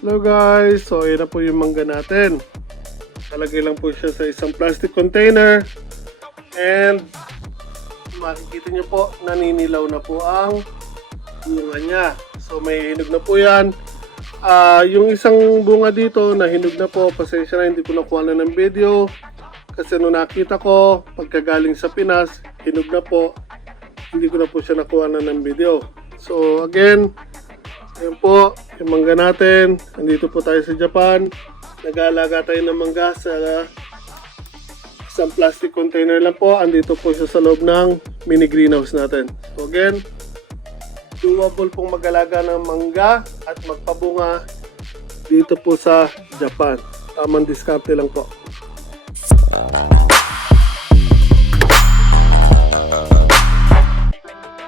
Hello guys, so yun na po yung mangga natin. Talagay lang po siya sa isang plastic container. And makikita nyo po, naninilaw na po ang bunga niya. So may hinog na po yan. Yung isang bunga dito na hinog na po, pasensya na hindi ko nakuha na ng video. Kasi nung nakita ko, pagkagaling sa Pinas, hinog na po. Hindi ko na po siya nakuha na ng video. So again, ayan po, yung mangga natin. Andito po tayo sa Japan. Nag-aalaga tayo ng mangga sa isang plastic container lang po. Andito po siya sa loob ng mini greenhouse natin. So again, doable pong mag-alaga ng mangga at magpabunga dito po sa Japan. Tamang diskarte lang po.